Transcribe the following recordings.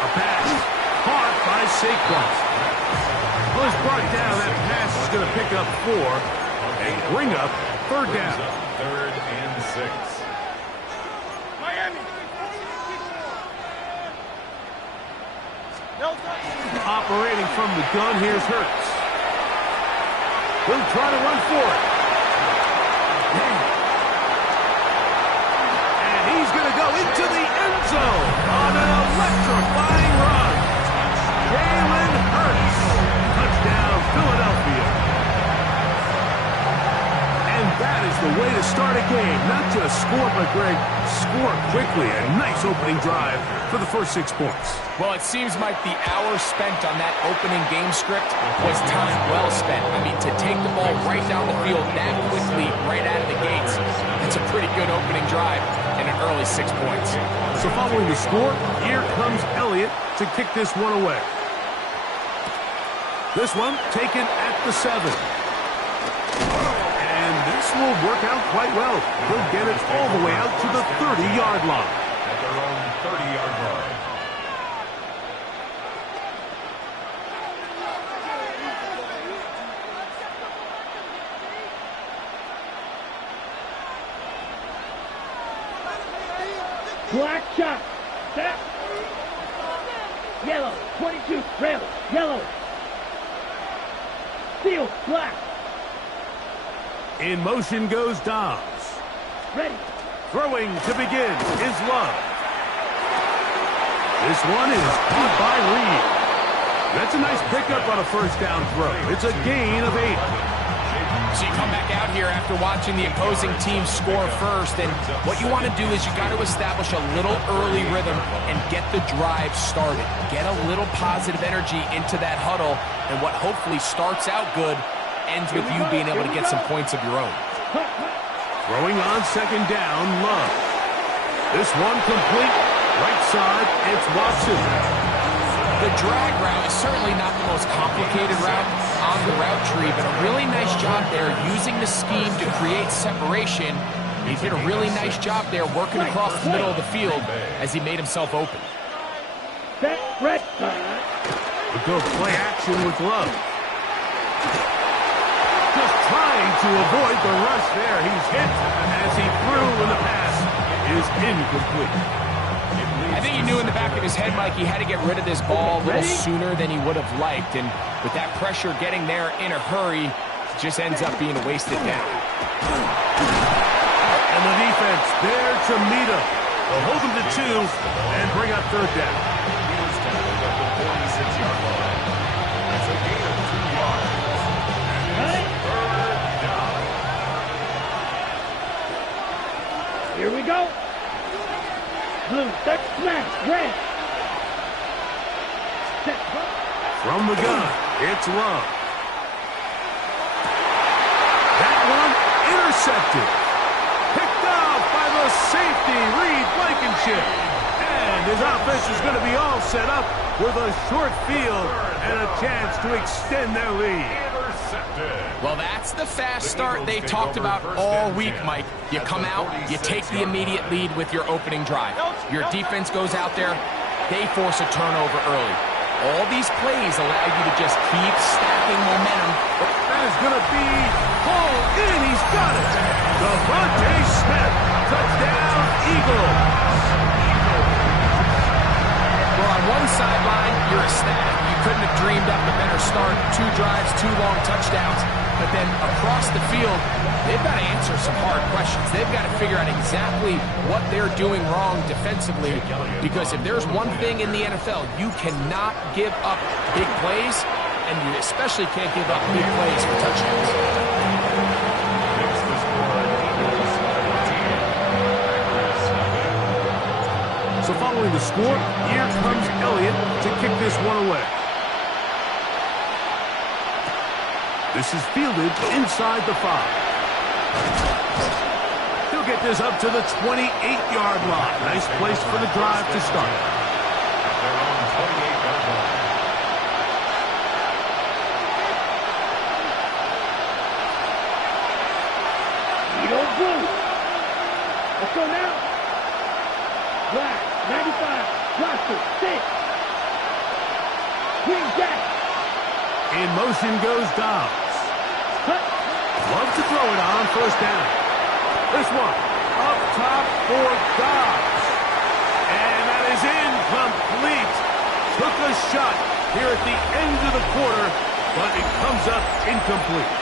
A pass caught by Saquon. Well, it's brought down. That pass is going to pick up 4 and bring up third down. Third and 6. Miami. Operating from the gun, here's Hurts. He'll try to run for it. And he's going to go into the end zone on an electrifying run. Jalen Hurts. Touchdown, Philadelphia. And that is the way to start a game. Not just score, but, Greg, score quickly. A nice opening drive for the first 6 points. Well, it seems like the hour spent on that opening game script was time well spent. I mean, to take the ball right down the field that quickly, right out of the gates, it's a pretty good opening drive and an early 6 points. So following the score, here comes Elliott to kick this one away. This one taken at the 7. And this will work out quite well. He'll get it all the way out to the 30-yard line. At their own 30-yard line. Black shot. Set. Yellow. 22. Rail. Yellow. Steel. Black. In motion goes Dobbs. Ready. Throwing to begin is Love. This one is caught by Reed. That's a nice pickup on a first down throw. It's a gain of 8. So you come back out here after watching the opposing team score first, and what you want to do is you got to establish a little early rhythm and get the drive started. Get a little positive energy into that huddle, and what hopefully starts out good ends with you being able to get some points of your own. Throwing on second down, Love. This one complete. Right side, it's Watson. The drag route is certainly not the most complicated route on the route tree, but a really nice job there using the scheme to create separation. He did a really nice job there working across the middle of the field as he made himself open. Set. Red. We'll go play action with Love. Just trying to avoid the rush there. He's hit as he threw, and the pass is incomplete. I think he knew in the back of his head, Mike, he had to get rid of this ball a little sooner than he would have liked. And with that pressure getting there in a hurry, it just ends up being a wasted down. And the defense there to meet him. They'll hold him to 2 and bring up third down. He was tackled at the 46-yard line. That's a gain of 2 yards. Third down. Here we go. Blue. Set. Smash. Red. Set. From the gun, it's Love. That one intercepted. Picked off by the safety, Reed Blankenship. And his offense is going to be all set up with a short field and a chance to extend their lead. Well, that's the fast start they talked about all week, Mike. You come out, you take the immediate lead with your opening drive. Your defense goes out there, they force a turnover early. All these plays allow you to just keep stacking momentum. That is going to be pulled in. He's got it. Devontae Smith. Touchdown, Eagles. Well, on one sideline, you're ecstatic. You couldn't have dreamed up a better start. 2 drives, 2 long touchdowns. But then across the field, they've got to answer some hard questions. They've got to figure out exactly what they're doing wrong defensively. Because if there's one thing in the NFL, you cannot give up big plays, and you especially can't give up big plays for touchdowns. So following the score, here comes Elliott to kick this one away. This is fielded inside the 5. He'll get this up to the 28-yard line. Nice place for the drive to start. Blue. Let's go now. Black. 95. Roster. 6. Green jacket. In motion goes Dobbs. Cut. Love to throw it on first down. This one up top for Dobbs. And that is incomplete. Took a shot here at the end of the quarter, but it comes up incomplete.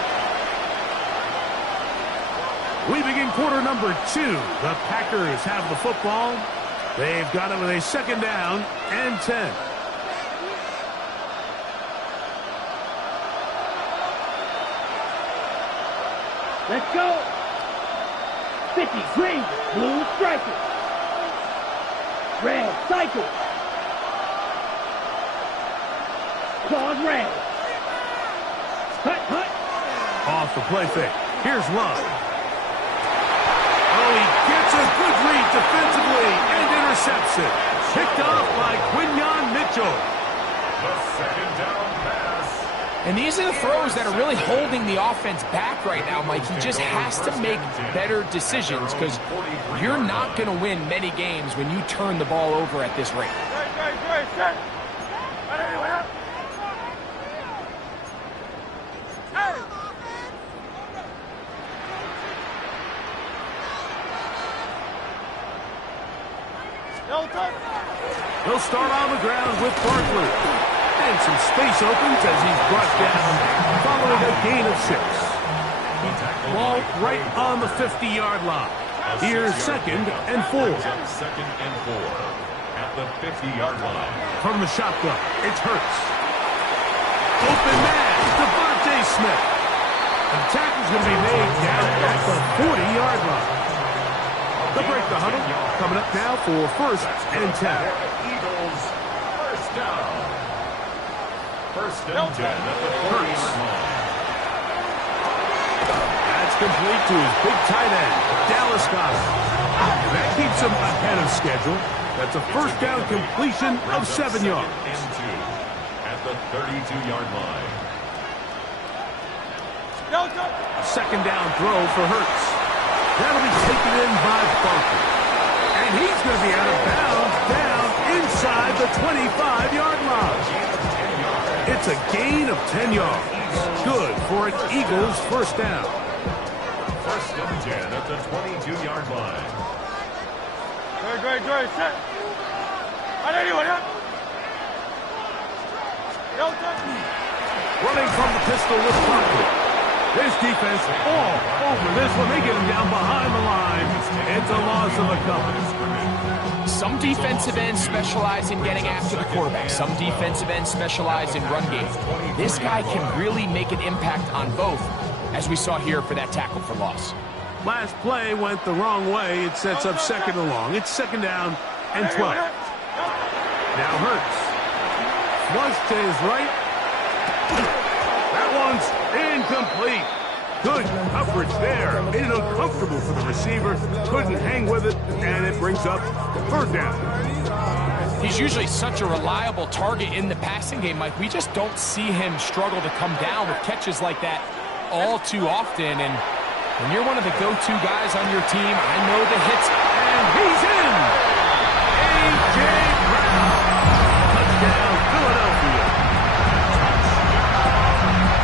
We begin quarter number 2. The Packers have the football. They've got it with a second down and 10. Let's go. 50 green, blue striker. Red cycle. Claws red. Cut. Off the play fake. Here's Love. Oh, he gets a good read defensively and intercepts it. Picked off by Quinyon Mitchell. The second down pass. And these are the throws that are really holding the offense back right now, Mike. He just has to make better decisions because you're not going to win many games when you turn the ball over at this rate. Set. He'll start on the ground with Barkley. And some space opens as he's brought down following a gain of 6. Ball right on the 50-yard line. Here's second and 4. Second and 4 at the 50-yard line. From the shotgun, it's Hurts. Open man, Devontae Smith. The tackle's going to be made down at the 40-yard line. They'll break the huddle. Coming up now for first and 10. Eagles, first down. First and 10 at the 40-yard line. That's complete to his big tight end, Dallas Goedert. And that keeps him ahead of schedule. That's a first down completion of 7 yards. And 2 at the 32-yard line. Second down throw for Hurts. That'll be taken in by Barkley. And he's going to be out of bounds down inside the 25-yard line. It's a gain of 10 yards. Good for an Eagles first down. First and 10 at the 22-yard line. Great. Set. Running from the pistol with Barkley. This defense all over this one. They get him down behind the line. It's a loss of a couple. Some defensive ends specialize in getting after the quarterback. Some defensive ends specialize in run game. This guy can really make an impact on both, as we saw here for that tackle for loss. Last play went the wrong way. It sets up second and long. It's second down and 12. Now Hurts. Flush to his right. That one's incomplete. Good coverage there. Made it uncomfortable for the receiver. Couldn't hang with it, and it brings up third down. He's usually such a reliable target in the passing game, Mike. We just don't see him struggle to come down with catches like that all too often. And when you're one of the go-to guys on your team, I know the hits. And he's in! A.J. Brown. Touchdown, Philadelphia.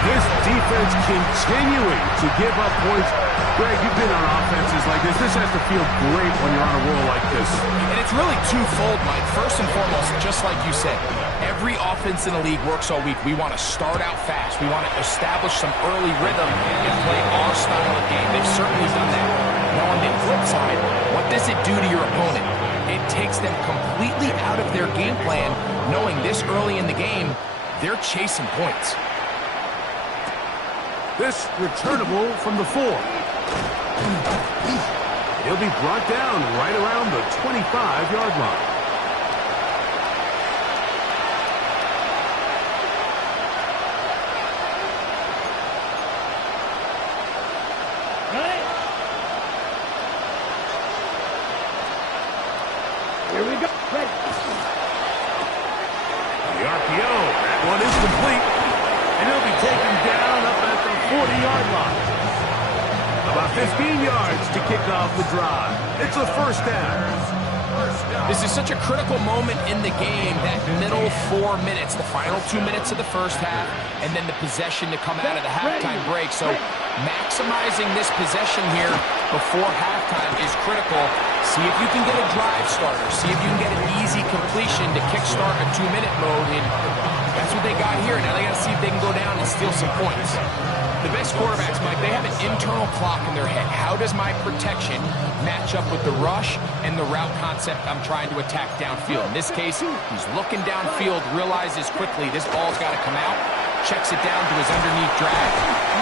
This defense continuing to give up points. Greg, you've been on offenses like this. This has to feel great when you're on a roll like this. And it's really twofold, Mike. First and foremost, just like you said, every offense in the league works all week. We want to start out fast. We want to establish some early rhythm and play our style of game. They've certainly done that. Now, on the flip side, what does it do to your opponent? It takes them completely out of their game plan, knowing this early in the game, they're chasing points. This returnable from the 4. He'll be brought down right around the 25-yard line. Here we go. Ready. The RPO, that one is complete. And he'll be taken down up at the 40-yard line. About 15 yards to kick off the drive. It's a first down. This is such a critical moment in the game, that middle 4 minutes, the final 2 minutes of the first half, and then the possession to come out of the halftime break. So maximizing this possession here before halftime is critical. See if you can get a drive starter. See if you can get an easy completion to kickstart a 2-minute mode. And that's what they got here. Now they got to see if they can go down and steal some points. The best quarterbacks, Mike, they have an internal clock in their head. How does my protection match up with the rush and the route concept I'm trying to attack downfield? In this case, he's looking downfield, realizes quickly this ball's got to come out, checks it down to his underneath drag.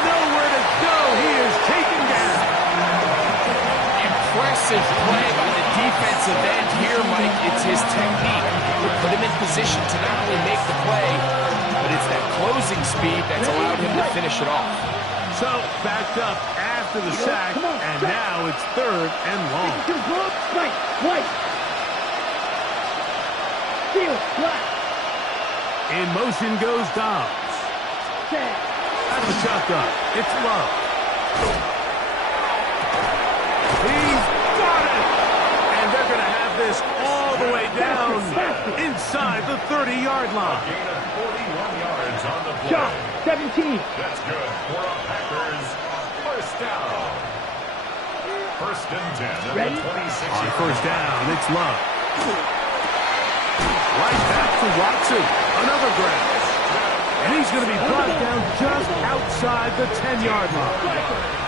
Nowhere to go. He is taken down. Impressive play by the defensive end here, Mike. It's his technique to put him in position to not only make the play, but it's that closing speed that's allowed him to finish it off. So, backed up after the sack, and now it's 3rd and long. Right, right. Steal, flat. In motion goes Dobbs. Out of the shotgun, it's Love. He's got it! And they're going to have this all the way down inside the 30-yard line. Gain of 41 yards on the play. Shot, 17. That's good for a Packers first down. 1st and 10 at Ready? the 26. On 1st down, it's Love. Right back to Watson. Another grab. And he's going to be brought down just outside the 10-yard line.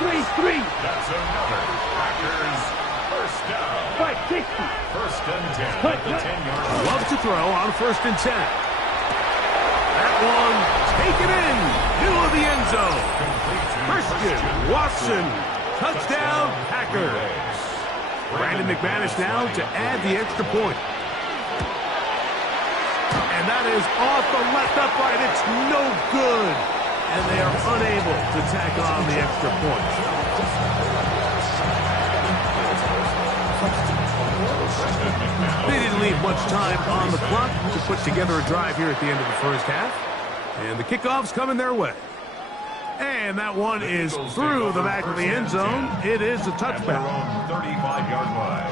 3-3. That's another Packers first down. 5-60. 1st and 10 at the 10-yard line. Love to throw on 1st and 10. That one taken in. Middle of the end zone. Christian Watson. Touchdown, Packers. Brandon McManus now to add the extra point. And that is off the left upright. It's no good. And they are unable to tack on the extra point. They didn't leave much time on the clock to put together a drive here at the end of the first half. And the kickoff's coming their way. And that one is through the back of the end zone. It is a touchback. 35-yard line.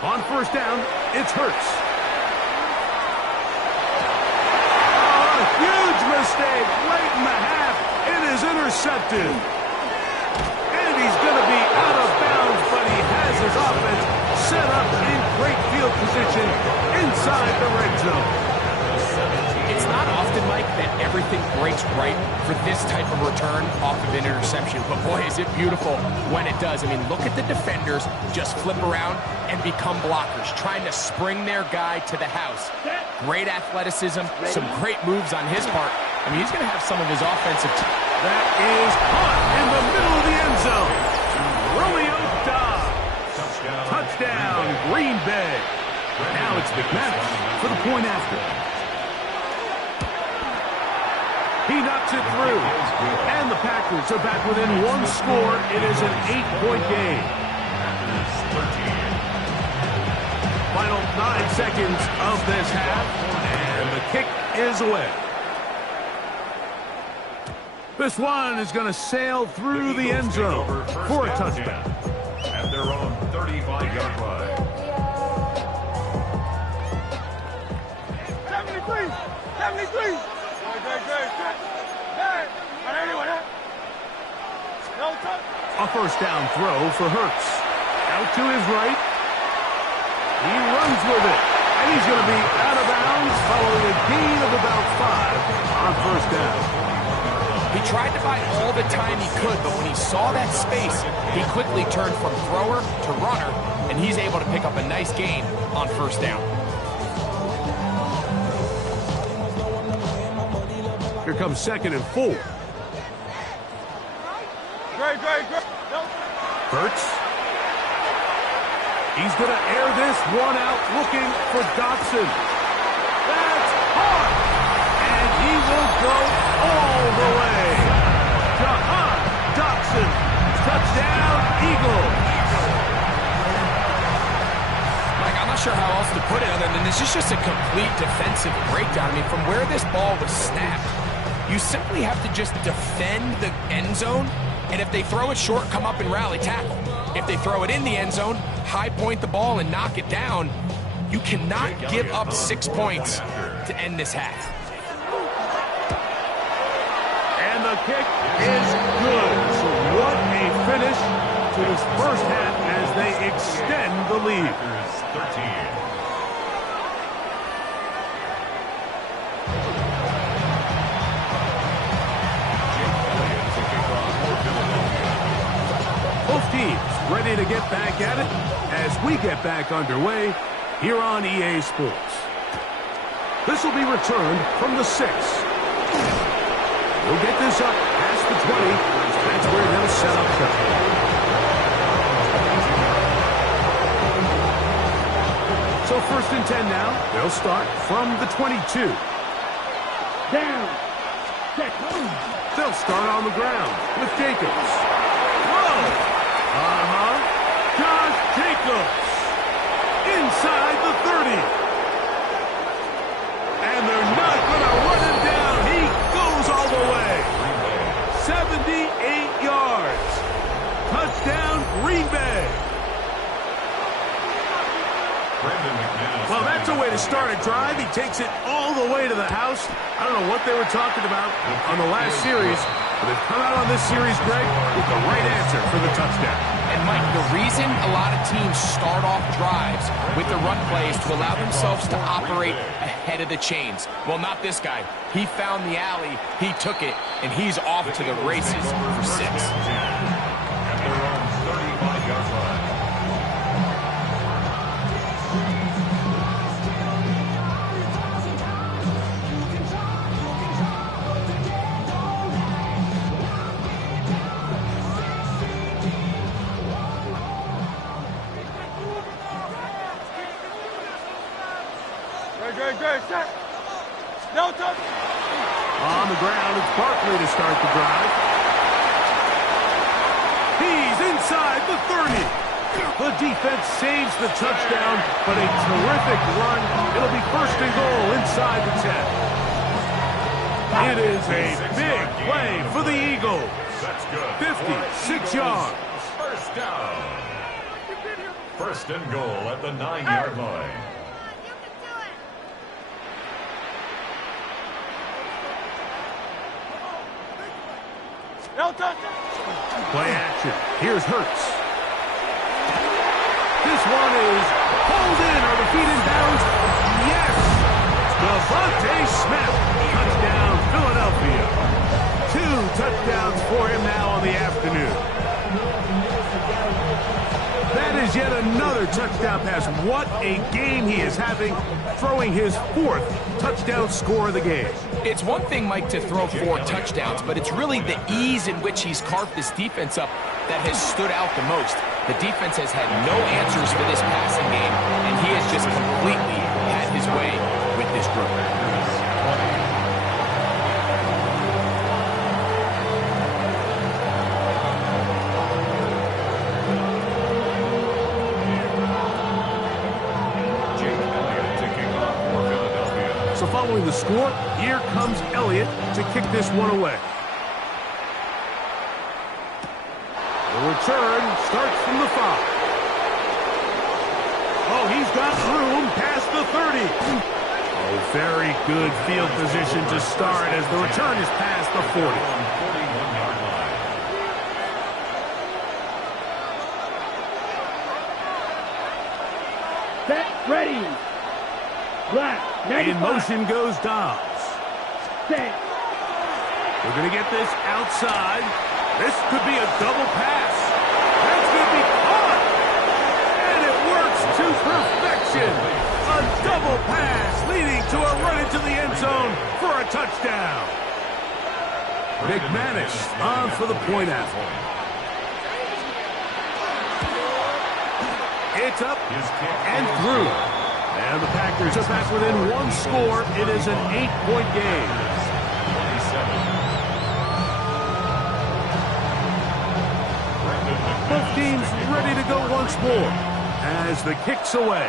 On 1st down, it's Hurts. Oh, a huge mistake late in the half. It is intercepted. And he's going to be out of bounds, but he has his offense set up in great field position inside the red zone. It's not often, Mike, that everything breaks right for this type of return off of an interception. But, boy, is it beautiful when it does. I mean, look at the defenders just flip around and become blockers, trying to spring their guy to the house. Great athleticism, some great moves on his part. I mean, he's going to have some of his offensive... That is caught in the middle of the end zone. Romeo Dobbs. Touchdown, Green Bay. Now it's McManus for the point after. He knocks it through. And the Packers are back within one score. It is an 8-point game. Final 9 seconds of this half. And the kick is away. This one is going to sail through the end zone for a touchdown. At their own 35-yard line. 73. A 1st down throw for Hurts. Out to his right. He runs with it. And he's going to be out of bounds following a gain of about 5 on 1st down. He tried to buy all the time he could, but when he saw that space, he quickly turned from thrower to runner, and he's able to pick up a nice gain on 1st down. Here comes 2nd and 4. Hurts. He's going to air this one out, looking for Dotson. That's hard. And go all the way. Jahan Dotson, touchdown, Eagles. Mike, I'm not sure how else to put it other than this is just a complete defensive breakdown. I mean, from where this ball was snapped, you simply have to just defend the end zone, and if they throw it short, come up and rally tackle. If they throw it in the end zone, high point the ball and knock it down. You cannot give up 6 points to end this half. And the kick is good. So what a finish to this first half as they extend the lead. 13. Both teams ready to get back at it as we get back underway here on EA Sports. This will be returned from the 6. We'll get this up past the 20. That's where they'll set up shop. So 1st and 10 now. They'll start from the 22. Down. Check. They'll start on the ground with Jacobs. Whoa! Josh Jacobs inside the 30. And they're not going to run him down. He goes all the way. 78 yards. Touchdown, Green Bay. Well, that's a way to start a drive. He takes it all the way to the house. I don't know what they were talking about on the last series, but they've come out on this series, Greg, with the right answer for the touchdown. And, Mike, the reason a lot of teams start off drives with the run plays to allow themselves to operate ahead of the chains. Well, not this guy. He found the alley, he took it, and he's off to the races for 6. At their own 35-yard line. Good, set. No touch. On the ground, it's Barkley to start the drive. He's inside the 30. The defense saves the touchdown, but a terrific run. It'll be 1st and goal inside the 10. It is a big play for the Eagles. That's good. 56 yards. First down. 1st and goal at the 9-yard line. No touch. Play action. Here's Hurts. This one is pulled in. Are the feet in bounds? Yes. Devontae Smith. Touchdown, Philadelphia. 2 touchdowns for him now on the afternoon. That is yet another touchdown pass. What a game he is having, throwing his 4th touchdown score of the game. It's one thing, Mike, to throw 4 touchdowns, but it's really the ease in which he's carved this defense up that has stood out the most. The defense has had no answers for this passing game, and he has just completely had his way with this group. So following the score, here comes Elliott to kick this one away. The return starts from the 5. Oh, he's got room past the 30. Oh, very good field position to start as the return is past the 40. 41-yard line. Set. Ready. Black. In motion goes Dobbs. Set. We're going to get this outside. This could be a double pass. That's going to be caught. And it works to perfection. A double pass leading to a run into the end zone for a touchdown. McManus on for the point out. It's up and through. And the Packers are back within 1 score. It is an 8-point game. team's ready to go once more as the kick's away.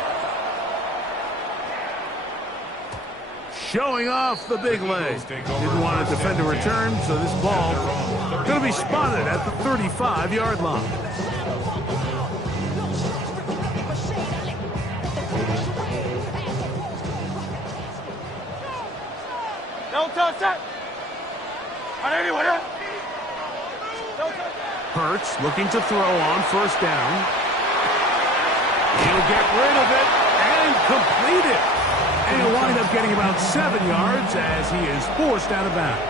Showing off the big leg. Didn't want to defend a return, so this ball going to be spotted at the 35-yard line. No touch that. On anyone else. No touch. Hurts looking to throw on first down. He'll get rid of it and complete it. And he'll wind up getting about 7 yards as he is forced out of bounds.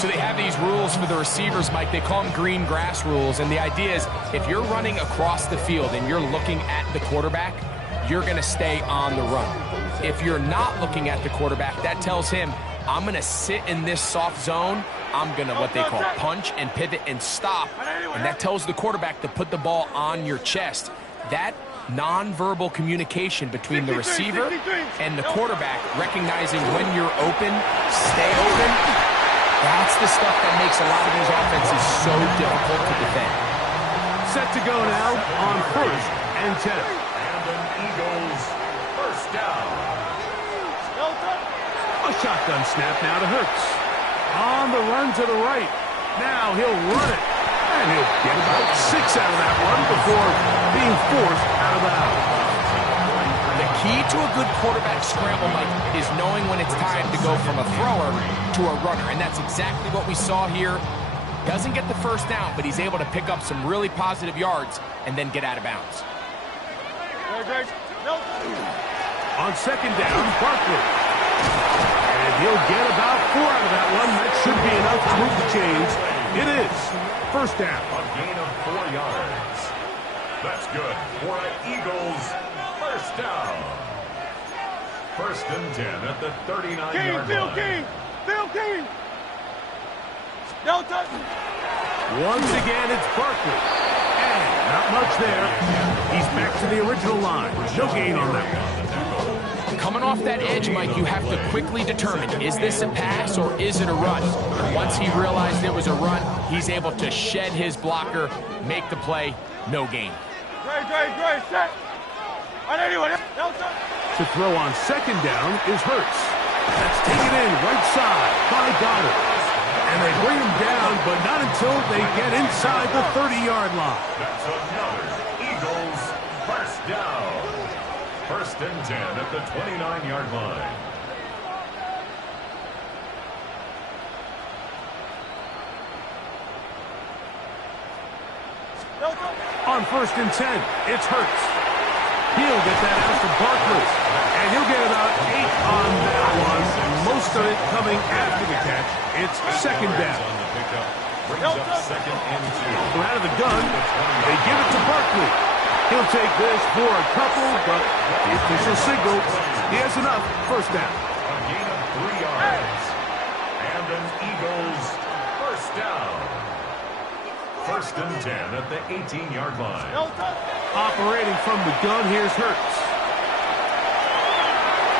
So they have these rules for the receivers, Mike. They call them green grass rules. And the idea is if you're running across the field and you're looking at the quarterback, you're going to stay on the run. If you're not looking at the quarterback, that tells him, I'm going to sit in this soft zone. I'm going to what they call punch and pivot and stop. And that tells the quarterback to put the ball on your chest. That nonverbal communication between the receiver and the quarterback, recognizing when you're open, stay open, that's the stuff that makes a lot of these offenses so difficult to defend. Set to go now on 1st and 10. And an Eagles first down. A shotgun snap now to Hurts. On the run to the right. Now he'll run it. And he'll get about 6 out of that one before being forced out of bounds. The key to a good quarterback scramble, Mike, is knowing when it's time to go from a thrower to a runner. And that's exactly what we saw here. Doesn't get the first down, but he's able to pick up some really positive yards and then get out of bounds. On second down, Barkley. And he'll get about 4 out of that one. That should be enough to move the chains. It is. First down. A gain of 4 yards. That's good for an Eagles first down. 1st and 10 at the 39-yard line. Phil King. No touch. Once again, it's Barkley. And not much there. He's back to the original line. No gain on that one. Coming off that edge, Mike, you have to quickly determine, is this a pass or is it a run? Once he realized it was a run, he's able to shed his blocker, make the play, no gain. Great, set. On anyone else. No touch. To throw on second down is Hurts. That's taken in right side by Goddard. And they bring him down, but not until they get inside the 30-yard line. That's another Eagles first down. 1st and 10 at the 29-yard line. On 1st and 10, it's Hurts. He'll get that out to Barkley. And he'll get about 8 on that one. Most of it coming after the catch. It's second down. Brings up 2nd and 2. We're out of the gun. They give it to Barkley. He'll take this for a couple, but the official signal, he has enough. First down. A gain of 3 yards. And an Eagles first down. 1st and 10 at the 18-yard line. Operating from the gun, here's Hurts.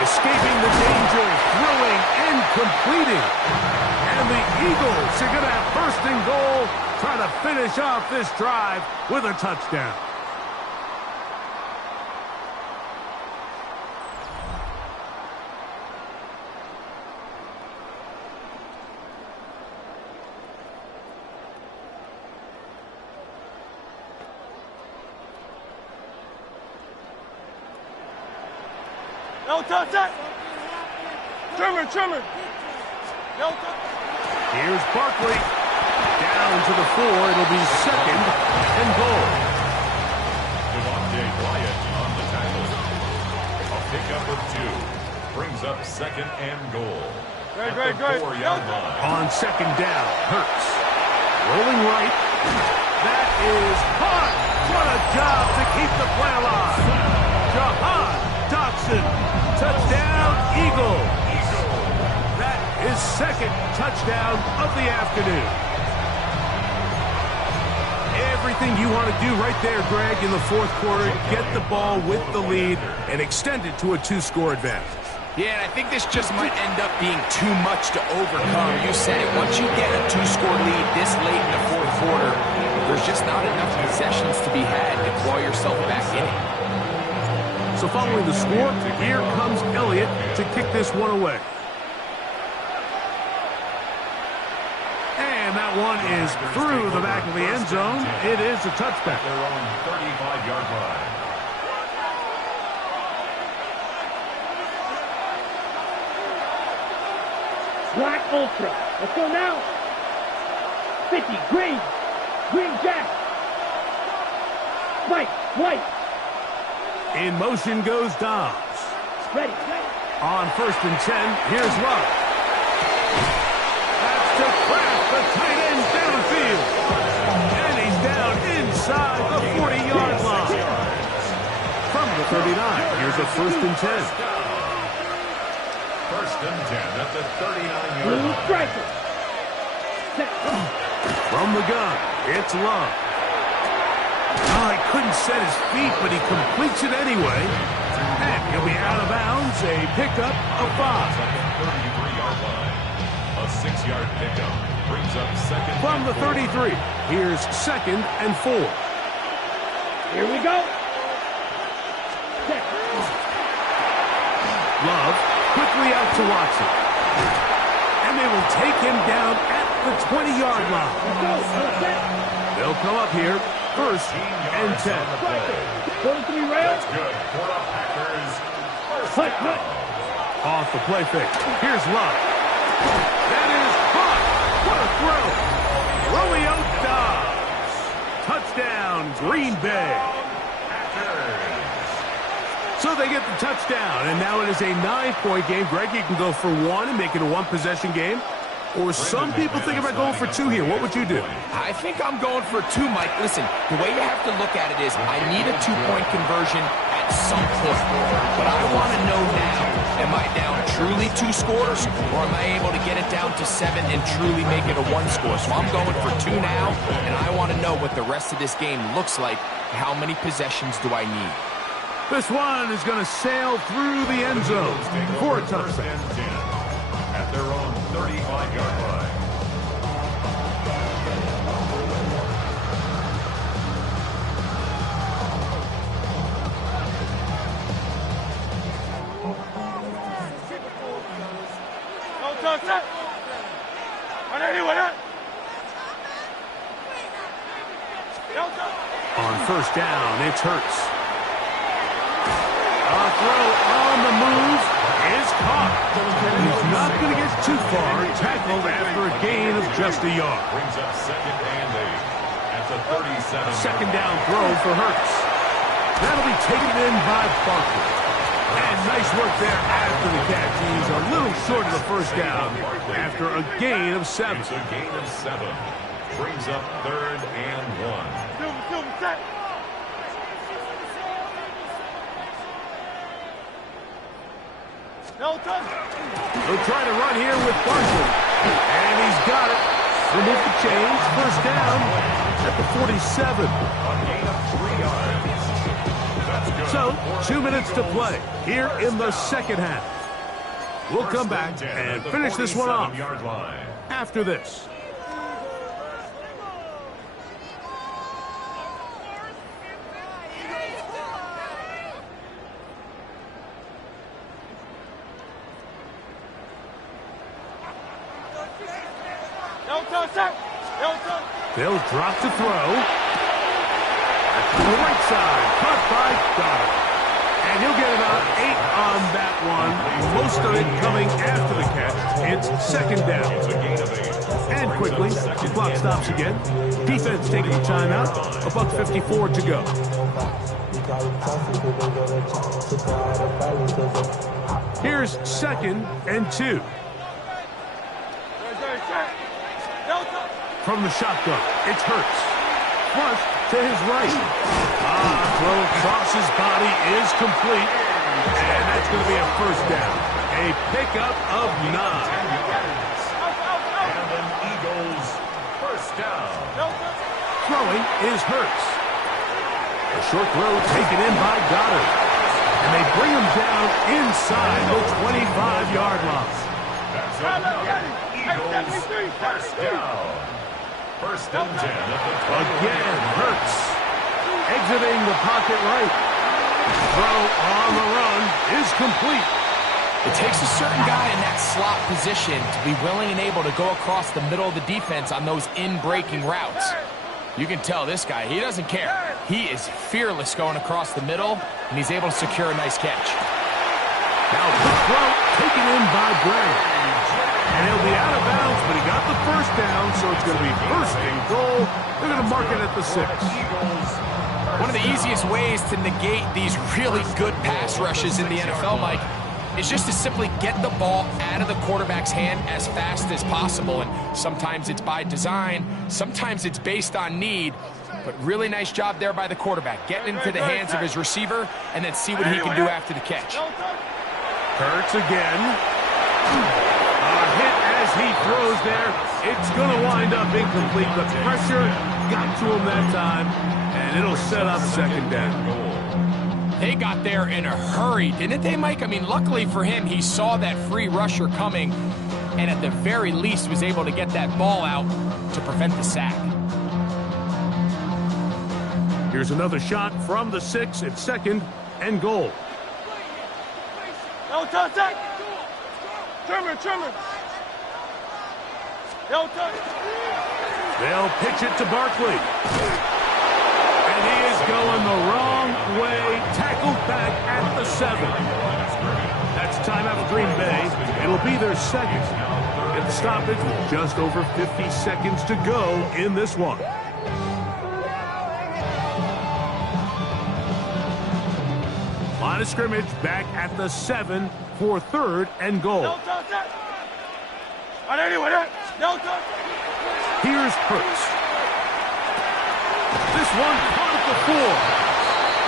Escaping the danger, throwing and completing. And the Eagles are going to have 1st and goal, try to finish off this drive with a touchdown. No touch that. Trimmer. No touch. Here's Barkley. Down to the 4. It'll be 2nd and goal. Devontae Wyatt on the tackle. A pickup of 2. Brings up 2nd and goal. Great. At the 4-yard line. On second down, Hurts. Rolling right. That is caught. What a job to keep the play alive. Jahan Dotson. Touchdown, Eagles. That is 2nd touchdown of the afternoon. Everything you want to do right there, Greg, in the 4th quarter, get the ball with the lead and extend it to a 2-score advantage. Yeah, and I think this just might end up being too much to overcome. You said it. Once you get a 2-score lead this late in the fourth quarter, there's just not enough possessions to be had to claw yourself back in it. So following the score, here comes Elliott to kick this one away. And that one is through the back of the end zone. It is a touchback. Their own 35-yard line. Black Ultra. Let's go now. 50. Green. Green Jack. White. In motion goes Dobbs. Ready. On 1st and 10, here's Love. That's to crack the tight end downfield. And he's down inside the 40-yard line. From the 39, here's a 1st and 10. 1st and 10 at the 39-yard line. Striker. From the gun, it's Love. Oh, he couldn't set his feet, but he completes it anyway. And he'll be out of bounds, a pickup of 5. At the 33-yard line. A 6-yard pickup brings up second. From the 33, here's 2nd and 4. Here we go. Love quickly out to Watson. And they will take him down at the 20-yard line. They'll come up here, 1st and 10. 43 rail. That's good for the Packers. First down. Off the play fake. Here's Love. That is caught. What a throw. Romeo Dobbs. Touchdown, Green Bay. So they get the touchdown, and now it is a 9-point game. Greg, you can go for 1 and make it a 1-possession game. Or some people think about going for 2 here. What would you do? I think I'm going for 2, Mike. Listen, the way you have to look at it is I need a 2-point conversion at some point. But I want to know now, am I down truly 2 scores, or am I able to get it down to 7 and truly make it a 1-score? So I'm going for 2 now, and I want to know what the rest of this game looks like. How many possessions do I need? This one is going to sail through the end zone for a touchdown. At their own 35-yard line. No touch. On 1st down, it's Hurts. A throw on the move is caught. He's not going to get too far. Tackled after a gain of just a yard. Brings up 2nd and 8 at the 37. 2nd down throw for Hurts. That'll be taken in by Barkley. And nice work there after the catch. He's a little short of the 1st down after a gain of 7. It's a gain of 7. Brings up 3rd and 1. Set. No touch. He'll try to run here with Barkley. And he's got it. Remove the chains. 1st down at the 47. A gain of 3 yards. That's good. So, 2 minutes to play here in the 2nd half. We'll come back and finish this one off after this. They'll drop to throw. To the right side. Caught by Goddard. And he'll get about 8 on that one. Most of it coming after the catch. It's 2nd down. It's a gain of 8. And quickly, the clock stops again. Defense taking the timeout. $1:54 to go. Here's 2nd and 2. From the shotgun, it's Hurts. Flush to his right. Throw across his body is complete. And that's going to be a 1st down. A pickup of 9. And an Eagles 1st down. Throwing is Hurts. A short throw taken in by Goddard. And they bring him down inside the 25-yard line. That's Eagles first down. First and 10 at the 20. Again, Hurts exiting the pocket right. Throw on the run is complete. It takes a certain guy in that slot position to be willing and able to go across the middle of the defense on those in-breaking routes. You can tell this guy, he doesn't care. He is fearless going across the middle, and he's able to secure a nice catch. Now the throw taken in by Brown. And he'll be out of bounds, but he got the first down, so it's going to be first and goal. They're going to mark it at the 6. One of the easiest ways to negate these really good pass rushes in the NFL, Mike, is just to simply get the ball out of the quarterback's hand as fast as possible. And sometimes it's by design, sometimes it's based on need, but really nice job there by the quarterback, getting into the hands of his receiver and then see what he can do after the catch. Hurts again. A hit as he throws there. It's going to wind up incomplete. The pressure got to him that time, and it'll set up second down. They got there in a hurry, didn't they, Mike? I mean, luckily for him, he saw that free rusher coming, and at the very least was able to get that ball out to prevent the sack. Here's another shot from the 6 at second and goal. No touch that. Trimmer. No touch. They'll pitch it to Barkley. And he is going the wrong way. Tackled back at the 7. That's timeout for Green Bay. It'll be their second. At the stoppage with just over 50 seconds to go in this one. Line of scrimmage back at the 7 for third and goal. No touch that. On anyone that. No touch. Here's Hurts. This one caught at the 4.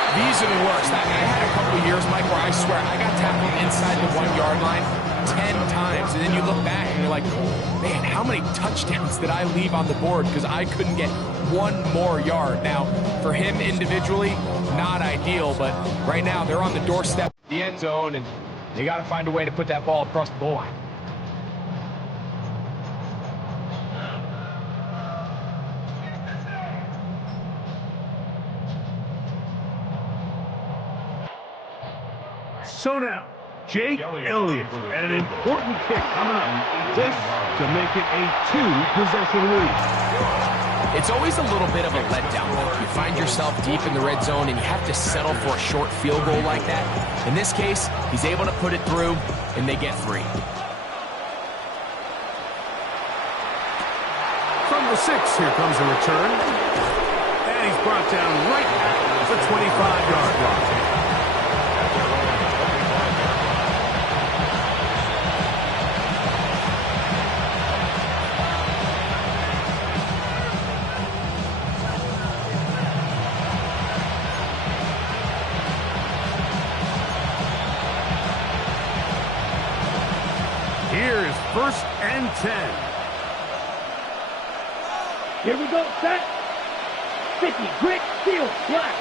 These are the worst. I had a couple of years, Mike, where I swear I got tackled inside the 1-yard line 10 times. And then you look back and you're like, man, how many touchdowns did I leave on the board because I couldn't get one more yard? Now, for him individually, not ideal, but right now they're on the doorstep of the end zone, and they got to find a way to put that ball across the goal line. So now, Jake Elliott, and an important kick coming up. This to make it a 2-possession lead. It's always a little bit of a letdown. You find yourself deep in the red zone and you have to settle for a short field goal like that. In this case, he's able to put it through and they get free. From the 6, here comes a return. And he's brought down right at the 25-yard line. Here's first and 10. Here we go, set. 50, grit, steel, black.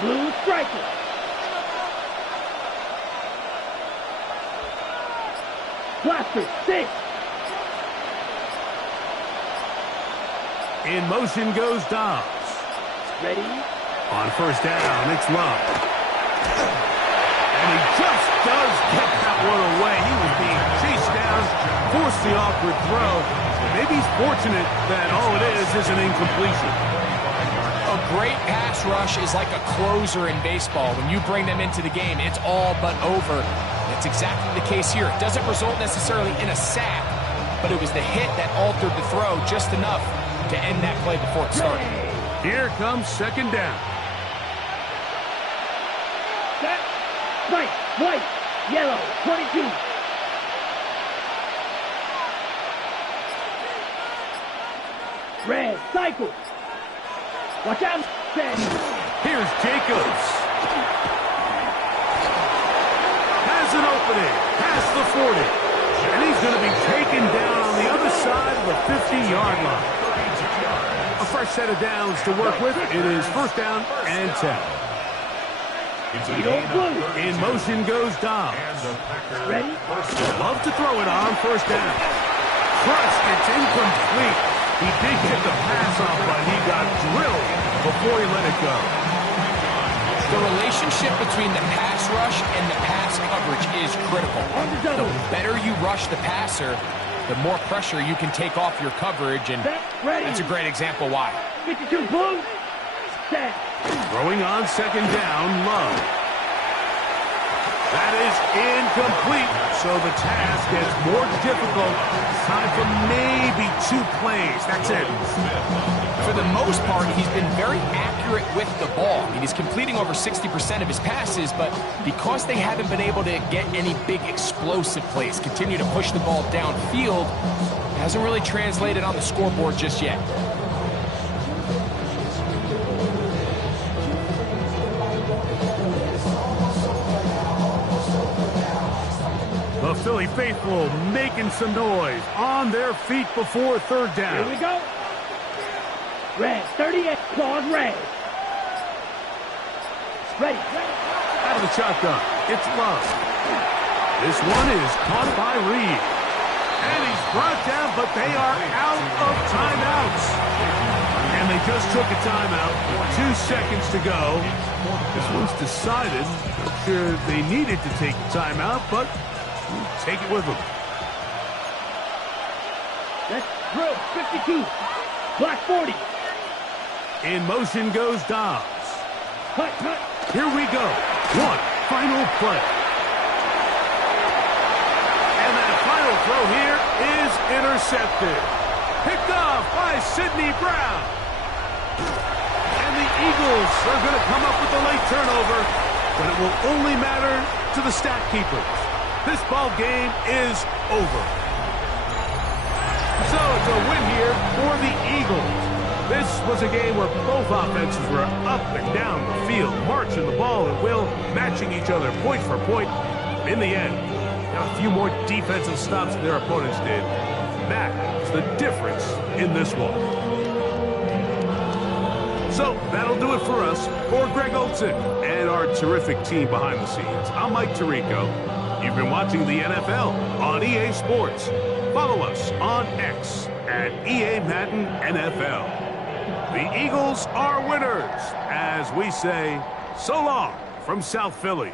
Blue striker. Blaster, 6. In motion goes Dobbs. Ready? On first down, it's Love. And he just does get that one away. He was being chased down, forced the awkward throw. Maybe he's fortunate that all it is an incompletion. A great pass rush is like a closer in baseball. When you bring them into the game, it's all but over. That's exactly the case here. It doesn't result necessarily in a sack, but it was the hit that altered the throw just enough to end that play before it started. Here comes second down. Set. Right, white, yellow, 22. Red, cycle. Watch out, Sandy. Here's Jacobs. Has an opening, past the 40. And he's going to be taken down on the other side of the 50-yard line. A fresh set of downs to work with. It is first down and 10. In motion goes Dobbs. Ready? Love to throw it on first down. Crushed, it's incomplete. He did get the pass off, but he got drilled before he let it go. The relationship between the pass rush and the pass coverage is critical. The better you rush the passer, the more pressure you can take off your coverage, and that's a great example why. 52 boom. Set. Throwing on second down, Love. That is incomplete, so the task gets more difficult. Time for maybe 2 plays. That's it. For the most part, he's been very accurate with the ball. I mean, he's completing over 60% of his passes, but because they haven't been able to get any big explosive plays, continue to push the ball downfield, it hasn't really translated on the scoreboard just yet. The Philly faithful making some noise on their feet before third down. Here we go. Red, 38, claws red. Ready. Out of the shotgun, it's Love. This one is caught by Reed. And he's brought down, but they are out of timeouts. And they just took a timeout. 2 seconds to go. This one's decided. I'm sure they needed to take a timeout, but take it with them. That's drill, 52. Black 40. In motion goes Dobbs. Cut. Here we go. One final play. And that final throw here is intercepted. Picked off by Sidney Brown. And the Eagles are going to come up with a late turnover, but it will only matter to the stat keepers. This ball game is over. So it's a win here for the Eagles. This was a game where both offenses were up and down the field, marching the ball at will, matching each other point for point. In the end, got a few more defensive stops than their opponents did. That is the difference in this one. So that'll do it for us. For Greg Olson and our terrific team behind the scenes, I'm Mike Tirico. You've been watching the NFL on EA Sports. Follow us on X at EA Madden NFL. The Eagles are winners, as we say, so long from South Philly.